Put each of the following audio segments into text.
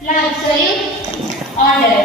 Flag salute. Order.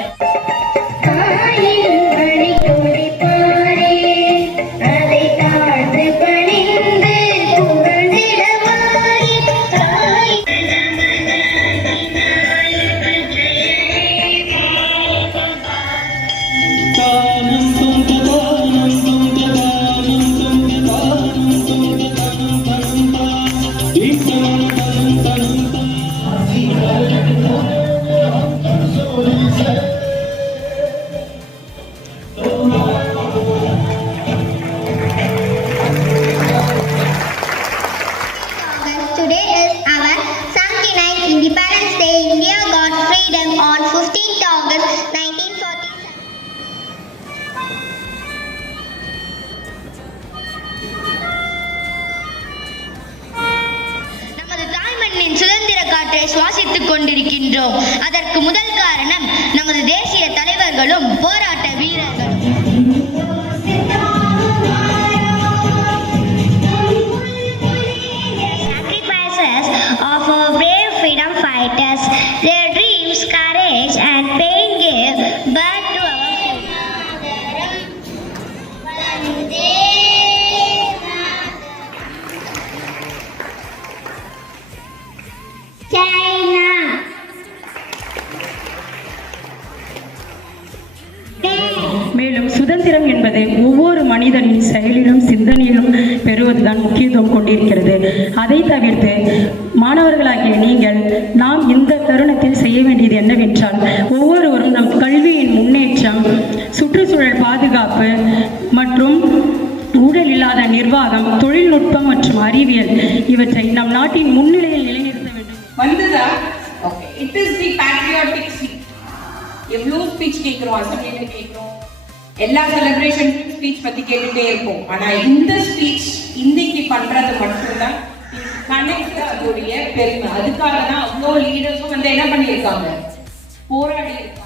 சுதந்திர காற்றை சுவாசித்துக் கொண்டிருக்கின்றோம். அதற்கு முதல் காரணம் நமது தேசிய தலைவர்களும் போராட்ட வீரர்களும். Sacrifices of our brave freedom fighters, their dreams, courage and pain gave birth to our மேலும் சுதந்திரம் என்பது ஒவ்வொரு மனிதனின் செயலிலும் சிந்தனையிலும் பெறுவதுதான் முக்கியத்துவம் கொண்டிருக்கிறது. அதை தவிர்த்து மாணவர்களாகிய நீங்கள் நாம் இந்த தருணத்தில் செய்ய வேண்டியது என்னவென்றால், ஒவ்வொருவரும் நம் கல்வியின் முன்னேற்றம், சுற்றுச்சூழல் பாதுகாப்பு மற்றும் ஊழல் இல்லாத நிர்வாகம், தொழில்நுட்பம் மற்றும் அறிவியல் இவற்றை நம் நாட்டின் முன்னிலையில் நிலைநிறுத்த வேண்டும். வந்ததா? Okay, it is the patriotic speech. எவ்வளோ ஸ்பீச் கேட்குறோம், அசம்பிளில கேட்குறோம், எல்லா செலிப்ரேஷன்ஸும் ஸ்பீச் பத்தி கேட்டுட்டே இருப்போம். ஆனா இந்த ஸ்பீச் இன்னைக்கு பண்றது மட்டும்தான் கனெக்ட், அதோடைய பெருமை. அதுக்காக தான் அவ்வளோ லீடர்ஸும் வந்து என்ன பண்ணியிருக்காங்க, போராடி இருக்காங்க.